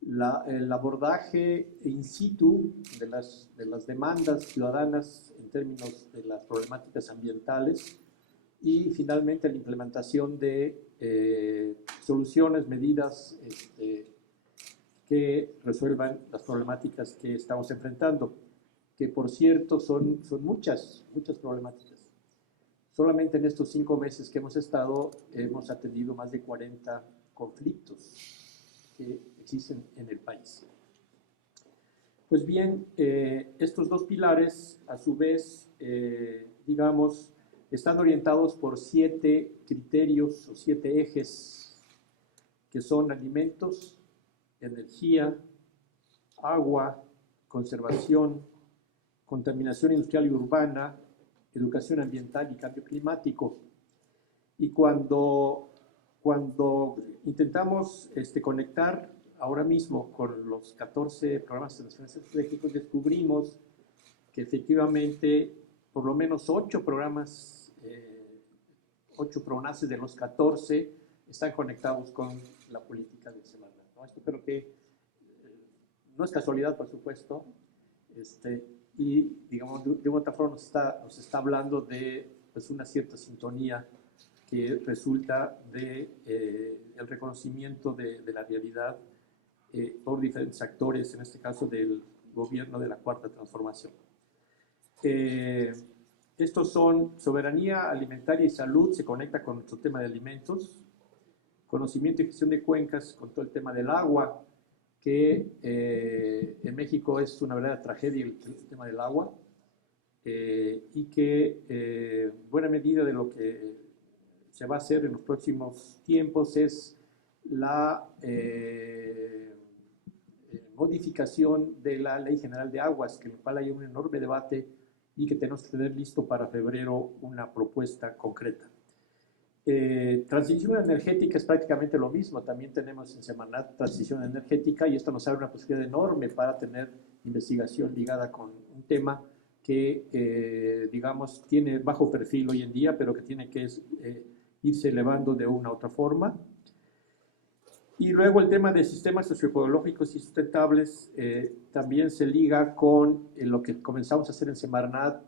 el abordaje in situ de las demandas ciudadanas en términos de las problemáticas ambientales y finalmente la implementación de soluciones, medidas que resuelvan las problemáticas que estamos enfrentando, que por cierto son muchas problemáticas. Solamente en estos 5 meses que hemos estado, hemos atendido más de 40 conflictos que existen en el país. Pues bien, estos dos pilares, a su vez, digamos, están orientados por 7 criterios o 7 ejes, que son alimentos, energía, agua, conservación, contaminación industrial y urbana, educación ambiental y cambio climático. Y cuando intentamos conectar ahora mismo con los 14 programas nacionales estratégicos, descubrimos que efectivamente por lo menos 8 programas, 8 PRONACEs de los 14 están conectados con la política de Semarnat, ¿no? Esto creo que no es casualidad, por supuesto, y digamos de otra forma nos está hablando de pues, una cierta sintonía que resulta de el reconocimiento de la realidad por diferentes actores, en este caso del gobierno de la Cuarta Transformación. Estos son soberanía alimentaria y salud, se conecta con nuestro tema de alimentos, conocimiento y gestión de cuencas con todo el tema del agua, que en México es una verdadera tragedia el tema del agua, y que en buena medida de lo que se va a hacer en los próximos tiempos es la modificación de la Ley General de Aguas, que en la cual hay un enorme debate y que tenemos que tener listo para febrero una propuesta concreta. Transición energética es prácticamente lo mismo. También tenemos en Semarnat transición energética, y esto nos abre una posibilidad enorme para tener investigación ligada con un tema que, digamos, tiene bajo perfil hoy en día, pero que tiene que irse elevando de una u otra forma. Y luego el tema de sistemas socioecológicos y sustentables también se liga con lo que comenzamos a hacer en Semarnat,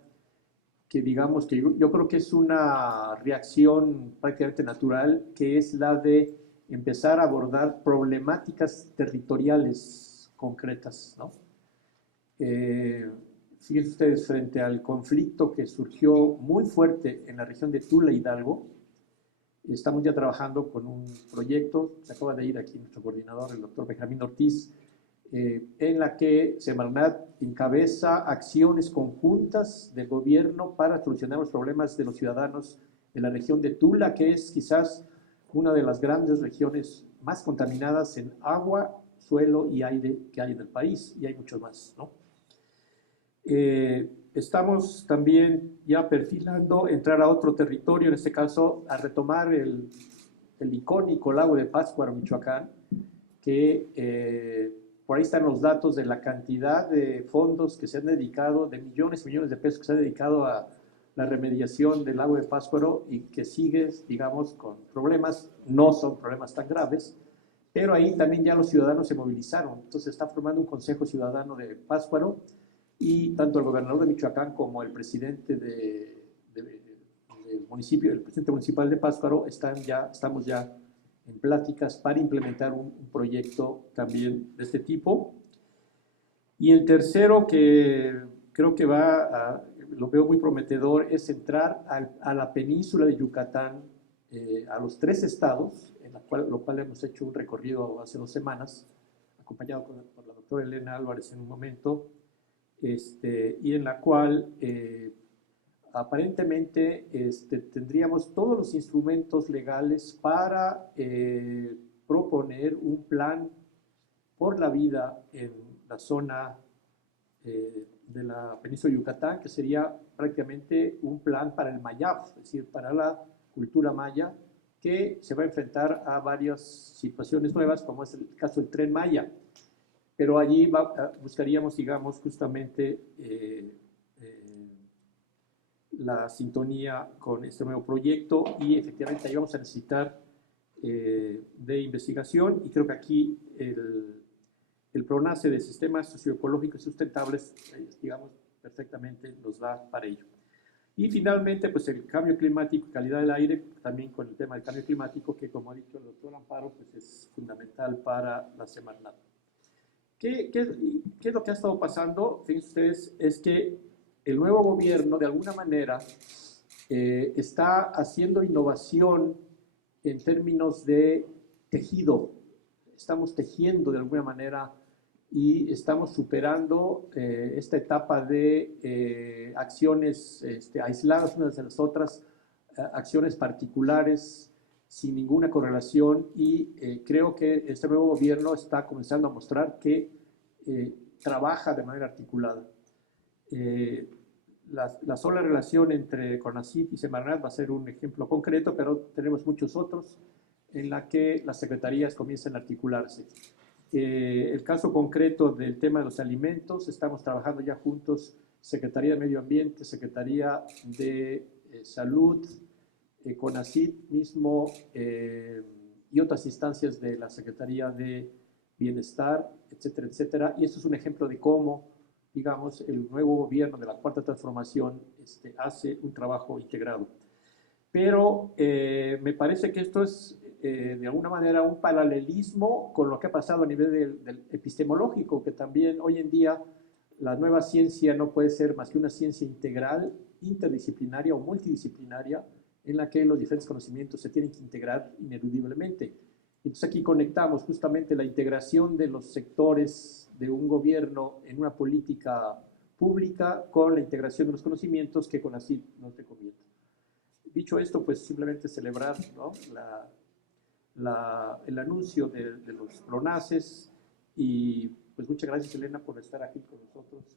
que digamos que yo creo que es una reacción prácticamente natural, que es la de empezar a abordar problemáticas territoriales concretas, ¿no? Fíjense ustedes, frente al conflicto que surgió muy fuerte en la región de Tula, Hidalgo, estamos ya trabajando con un proyecto, se acaba de ir aquí nuestro coordinador, el doctor Benjamín Ortiz, en la que Semarnat encabeza acciones conjuntas del gobierno para solucionar los problemas de los ciudadanos de la región de Tula, que es quizás una de las grandes regiones más contaminadas en agua, suelo y aire que hay en el país, y hay muchos más, ¿no? Estamos también ya perfilando entrar a otro territorio, en este caso a retomar el icónico lago de Pátzcuaro, Michoacán, que por ahí están los datos de la cantidad de fondos que se han dedicado, de millones y millones de pesos que se han dedicado a la remediación del lago de Pátzcuaro, y que sigue, digamos, con problemas. No son problemas tan graves, pero ahí también ya los ciudadanos se movilizaron. Entonces se está formando un consejo ciudadano de Pátzcuaro, y tanto el gobernador de Michoacán como el presidente del municipio, el presidente municipal de Pátzcuaro, estamos ya en pláticas para implementar un proyecto también de este tipo. Y el tercero, que creo que lo veo muy prometedor, es entrar a la península de Yucatán, a los 3 estados, lo cual hemos hecho un recorrido hace 2 semanas, acompañado por la doctora Elena Álvarez en un momento, y en la cual aparentemente tendríamos todos los instrumentos legales para proponer un plan por la vida en la zona de la península de Yucatán, que sería prácticamente un plan para el mayab, es decir, para la cultura maya, que se va a enfrentar a varias situaciones nuevas, como es el caso del Tren Maya. Pero allí buscaríamos, digamos, justamente la sintonía con este nuevo proyecto, y efectivamente ahí vamos a necesitar de investigación, y creo que aquí el PRONACE de Sistemas Socioecológicos y Sustentables, digamos, perfectamente nos da para ello. Y finalmente, pues el cambio climático y calidad del aire, también con el tema del cambio climático, que como ha dicho el doctor Amparo, pues es fundamental para la Semarnat. ¿Qué es lo que ha estado pasando? Fíjense ustedes, es que el nuevo gobierno, de alguna manera, está haciendo innovación en términos de tejido. Estamos tejiendo de alguna manera, y estamos superando esta etapa de acciones aisladas unas de las otras, acciones particulares sin ninguna correlación, y creo que este nuevo gobierno está comenzando a mostrar que trabaja de manera articulada. La sola relación entre CONACYT y Semarnat va a ser un ejemplo concreto, pero tenemos muchos otros en la que las secretarías comienzan a articularse. El caso concreto del tema de los alimentos, estamos trabajando ya juntos, Secretaría de Medio Ambiente, Secretaría de Salud, CONACYT mismo, y otras instancias de la Secretaría de Bienestar, etcétera, etcétera. Y esto es un ejemplo de cómo, digamos, el nuevo gobierno de la Cuarta Transformación hace un trabajo integrado. Pero me parece que esto es, de alguna manera, un paralelismo con lo que ha pasado a nivel del epistemológico, que también hoy en día la nueva ciencia no puede ser más que una ciencia integral, interdisciplinaria o multidisciplinaria, en la que los diferentes conocimientos se tienen que integrar ineludiblemente. Entonces aquí conectamos justamente la integración de los sectores de un gobierno en una política pública con la integración de los conocimientos que CONACYT nos recomienda. Dicho esto, pues simplemente celebrar, ¿no?, el anuncio de los PRONACES, y pues muchas gracias, Elena, por estar aquí con nosotros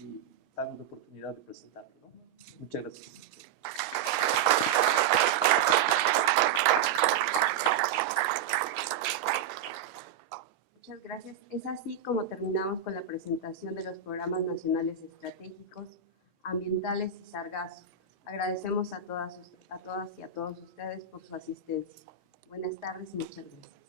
y darnos la oportunidad de presentarlo, ¿no? Muchas gracias. gracias. Es así como terminamos con la presentación de los programas nacionales estratégicos, ambientales y Sargazo. Agradecemos a todas y a todos ustedes por su asistencia. Buenas tardes y muchas gracias.